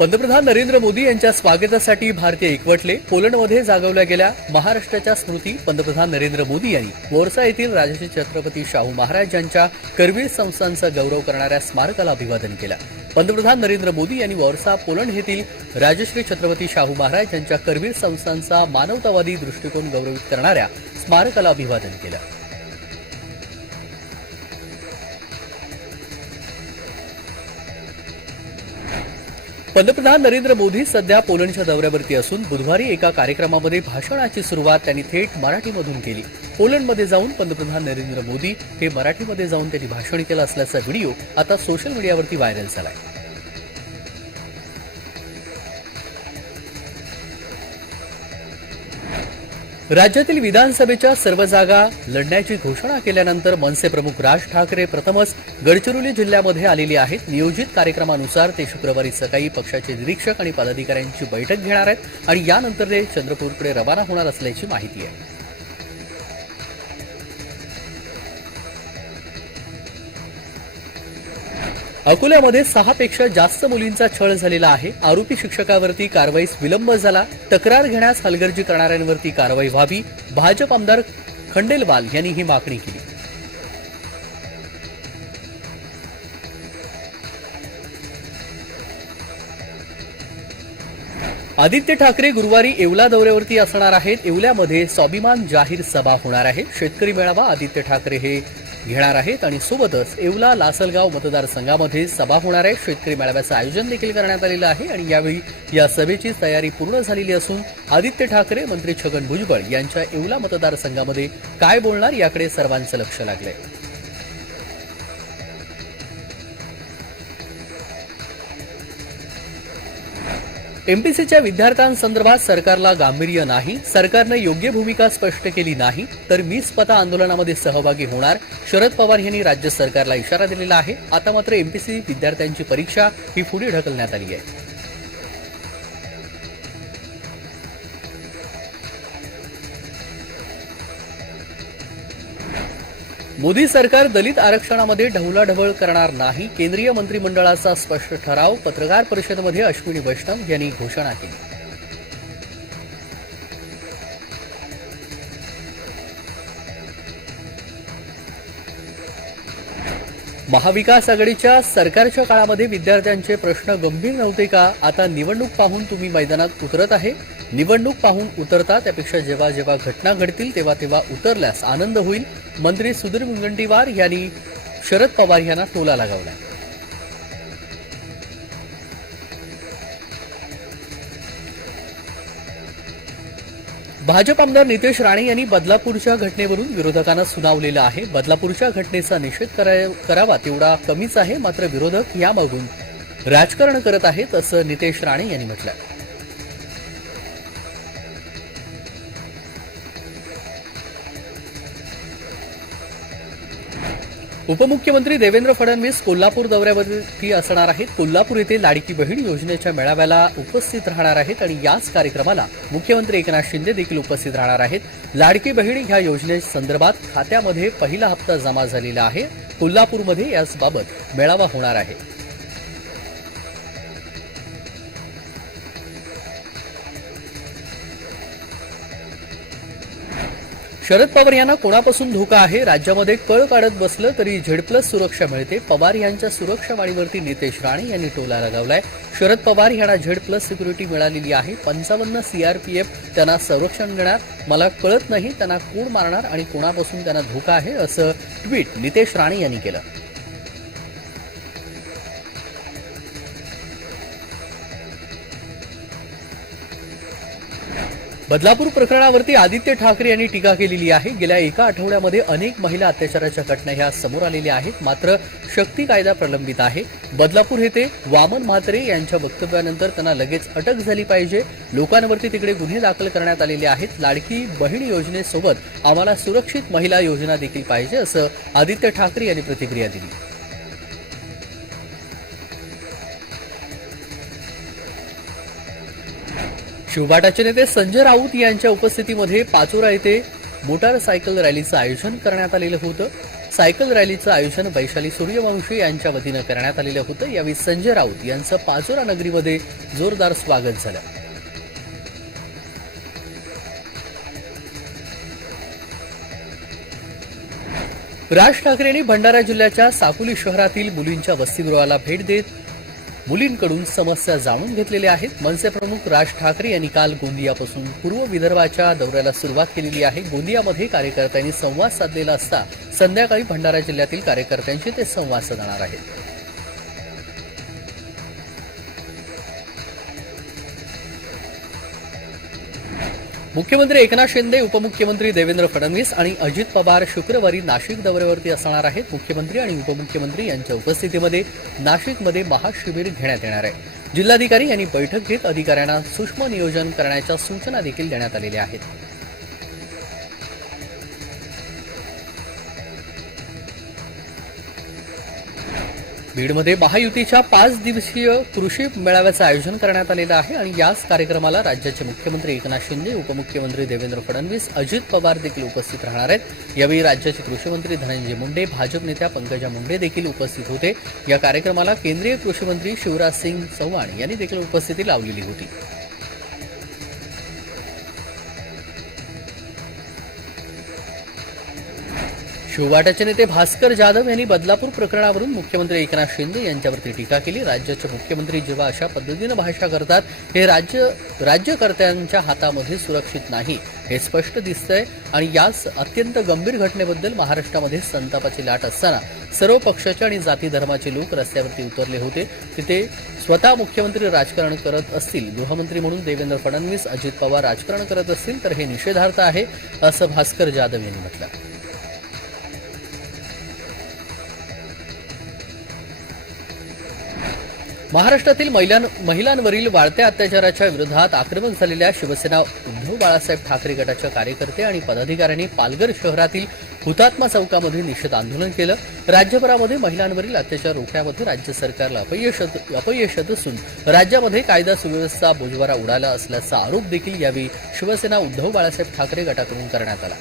पंतप्रधान नरेंद्र मोदी यांच्या स्वागतासाठी भारतीय एकवटले पोलंडमध्ये जागवल्या गेल्या महाराष्ट्राच्या स्मृती पंतप्रधान नरेंद्र मोदी यांनी. वोरसा येथील राजश्री छत्रपती शाहू महाराज यांच्या करवीर संस्थांचा गौरव करणाऱ्या स्मारकाला अभिवादन केलं. पंतप्रधान नरेंद्र मोदी यांनी वॉर्सा पोलंड येथील राजश्री छत्रपती शाहू महाराज यांच्या करवीर संस्थांचा मानवतावादी दृष्टिकोन गौरवित करणाऱ्या स्मारकाला अभिवादन केलं. पंतप्रधान नरेंद्र मोदी सध्या पोलंडच्या दौऱ्यावरती असून बुधवारी एका कार्यक्रमामध्ये भाषणाची सुरुवात त्यांनी थेट मराठीमधून केली. पोलंडमध्ये जाऊन पंतप्रधान नरेंद्र मोदी हे मराठीमध्ये जाऊन त्यांनी भाषण केलं असल्याचा व्हिडिओ आता सोशल मीडियावरती व्हायरल झालाय. राज्यातील विधानसभेच्या सर्व जागा लढण्याची घोषणा केल्यानंतर मनसे प्रमुख राज ठाकरे प्रथमच गडचिरोली जिल्ह्यामध्ये आलेले आहेत. नियोजित कार्यक्रमानुसार ते शुक्रवारी सकाळी पक्षाचे निरीक्षक आणि पदाधिकाऱ्यांची बैठक घेणार आहेत आणि यानंतर ते चंद्रपूरकडे रवाना होणार असल्याची माहिती आहे. अकोल्यामध्ये सहा पेक्षा जास्त मुलींचा छळ झालेला आहे. आरोपी शिक्षकावरती कारवाईस विलंब झाला. तक्रार घेण्यास हलगर्जी करणाऱ्यांवरती कारवाई व्हावी. भाजप आमदार खंडेलवाल यांनी ही मागणी केली. आदित्य ठाकरे गुरुवारी येवला दौऱ्यावरती असणार आहेत. येवल्यामध्ये स्वाभिमान जाहीर सभा होणार आहे. शेतकरी मेळावा आदित्य ठाकरे हे घेणार आहेत आणि सोबतच येवला लासलगाव मतदारसंघामध्ये सभा होणार आहे. शेतकरी मेळाव्याचं आयोजन देखील करण्यात आलेलं आहे आणि यावेळी या सभेची तयारी पूर्ण झालेली असून आदित्य ठाकरे मंत्री छगन भुजबळ यांच्या येवला मतदारसंघामध्ये काय बोलणार याकडे सर्वांचं लक्ष लागलंय. एमपीसीच्या विद्यार्थ्यांसंदर्भात सरकारला गांभीर्य नाही सरकारनं योग्य भूमिका स्पष्ट केली नाही तर मी स्वतः आंदोलनामध्ये सहभागी होणार शरद पवार यांनी राज्य सरकारला इशारा दिलेला आहे. आता मात्र एमपीसी विद्यार्थ्यांची परीक्षा ही पुढे ढकलण्यात आली आहे. मोदी सरकार दलित आरक्षणामध्ये ढवळाढवळ करणार नाही केंद्रीय मंत्रिमंडळाचा स्पष्ट ठराव पत्रकार परिषदेमध्ये अश्विनी वैष्णव यांनी घोषणा केली. महाविकास आघाडीच्या सरकारच्या काळामध्ये विद्यार्थ्यांचे प्रश्न गंभीर नव्हते का? आता निवडणूक पाहून तुम्ही मैदानात उतरत आहे. निवडणूक पाहून उतरता त्यापेक्षा जेव्हा जेव्हा घटना घडतील तेव्हा तेव्हा उतरल्यास आनंद होईल. मंत्री सुधीर मुनगंटीवार यांनी शरद पवार यांना टोला लगावला. भाजप आमदार नितेश राणे यांनी बदलापूरच्या घटनेवरून विरोधकांना सुनावलेलं आहे. बदलापूरच्या घटनेचा निषेध करा- करावा तेवढा कमीच आहे मात्र विरोधक यामागून राजकारण करत आहेत असं नितेश राणे यांनी म्हटलं उपमुख्यमंत्री देवेंद्र फडणवीस कोल्हापूर दौऱ्यावरती असणार आहेत. कोल्हापूर येथे लाडकी बहीण योजनेच्या मेळाव्याला उपस्थित राहणार आहेत आणि याच कार्यक्रमाला मुख्यमंत्री एकनाथ शिंदे देखील उपस्थित राहणार आहेत. लाडकी बहीण ह्या योजनेसंदर्भात खात्यामध्ये पहिला हप्ता जमा झालेला आहे. कोल्हापूरमध्ये याबाबत मेळावा होणार आहे. शरद पवार यांना कोणापासून धोका आहे? राज्यामध्ये कळ काढत बसलं तरी झेड प्लस सुरक्षा मिळते. पवार यांच्या सुरक्षा वाढीवरती नितेश राणे यांनी टोला लगावलाय. शरद पवार यांना झेड प्लस सिक्युरिटी मिळालेली आहे. पंचावन्न सीआरपीएफ त्यांना संरक्षण देणार. मला कळत नाही त्यांना कोण मारणार आणि कोणापासून त्यांना धोका आहे असं ट्विट नितेश राणे यांनी केलं. बदलापूर प्रकरणावरती आदित्य ठाकरे यांनी टीका केलेली आहे. गेल्या एका आठवड्यामध्ये अनेक महिला अत्याचाराच्या घटना ह्या समोर आलेल्या आहेत. मात्र शक्ती कायदा प्रलंबित आहे. बदलापूर येथे वामन म्हात्रे यांच्या वक्तव्यानंतर त्यांना लगेच अटक झाली पाहिजे. लोकांवरती तिकडे गुन्हे दाखल करण्यात आलेले आहेत. लाडकी बहीण योजनेसोबत आम्हाला सुरक्षित महिला योजना देखील पाहिजे असं आदित्य ठाकरे यांनी प्रतिक्रिया दिली. शिवबाटाचे नेते संजय राऊत यांच्या उपस्थितीमध्ये पाचोरा येथे मोटार सायकल रॅलीचं आयोजन करण्यात आलेलं होतं. सायकल रॅलीचं आयोजन वैशाली सूर्यवंशी यांच्या वतीनं करण्यात आलेलं होतं. यावेळी संजय राऊत यांचं पाचोरा नगरीमध्ये जोरदार स्वागत झालं. राज ठाकरेंनी भंडारा जिल्ह्याच्या साकुली शहरातील मुलींच्या वसतिगृहाला भेट देत मुलींकडून समस्या जाणून घेतलेल्या आहेत. मनसे प्रमुख राज ठाकरे यांनी काल गोंदियापासून पूर्व विदर्भाच्या दौऱ्याला सुरुवात केलेली आहे. गोंदियामध्ये कार्यकर्त्यांनी संवाद साधलेला असता संध्याकाळी भंडारा जिल्ह्यातील कार्यकर्त्यांशी ते संवाद साधणार आहेत. मुख्यमंत्री एकनाथ शिंदे उपमुख्यमंत्री देवेंद्र फडणवीस आणि अजित पवार शुक्रवारी नाशिक दौऱ्यावरती असणार आहेत. मुख्यमंत्री आणि उपमुख्यमंत्री यांच्या उपस्थितीमध्ये नाशिकमध्ये महाशिबिर घेण्यात येणार आहे. जिल्हाधिकारी यांनी बैठक घेत अधिकाऱ्यांना सूक्ष्म नियोजन करण्याच्या सूचना देखील देण्यात आलेल्या आहेत. बीडमध्ये महायुतीच्या पाच दिवसीय कृषी मेळाव्याचं आयोजन करण्यात आलेलं आहे आणि याच कार्यक्रमाला राज्याचे मुख्यमंत्री एकनाथ शिंदे उपमुख्यमंत्री देवेंद्र फडणवीस अजित पवार देखील उपस्थित राहणार आहेत. यावेळी राज्याचे कृषीमंत्री धनंजय मुंडे भाजप नेत्या पंकजा मुंडे देखील उपस्थित होते. या कार्यक्रमाला केंद्रीय कृषीमंत्री शिवराज सिंग चौहान यांनी देखील उपस्थिती लावलेली होती. शिववाटाचे नेते भास्कर जाधव यांनी बदलापूर प्रकरणावरून मुख्यमंत्री एकनाथ शिंदे यांच्यावरती टीका केली. राज्याचे मुख्यमंत्री जेव्हा अशा पद्धतीनं भाषा करतात हे राज्य राज्यकर्त्यांच्या हातामध्ये सुरक्षित नाही हे स्पष्ट दिसतंय. आणि याच अत्यंत गंभीर घटनेबद्दल महाराष्ट्रामध्ये संतापाची लाट असताना सर्व पक्षाचे आणि जाती धर्माचे लोक रस्त्यावरती उतरले होते. तिथे स्वतः मुख्यमंत्री राजकारण करत असतील गृहमंत्री म्हणून देवेंद्र फडणवीस अजित पवार राजकारण करत असतील तर हे निषेधार्थ आहे असं भास्कर जाधव यांनी म्हटलं. महाराष्ट्रातील महिलांवरील वाढत्या अत्याचाराच्या विरोधात आक्रमक झालेल्या शिवसेना उद्धव बाळासाहेब ठाकरे गटाच्या कार्यकर्ते आणि पदाधिकाऱ्यांनी पालघर शहरातील हुतात्मा चौकामध्ये निषेध आंदोलन केलं. राज्यभरामध्ये महिलांवरील अत्याचार रोखण्यामध्ये राज्य सरकारला अपयश अपयश येत असून राज्यामध्ये कायदा सुव्यवस्था बोजवारा उडाला असल्याचा आरोप देखील यावेळी शिवसेना उद्धव बाळासाहेब ठाकरे गटाकडून करण्यात आला.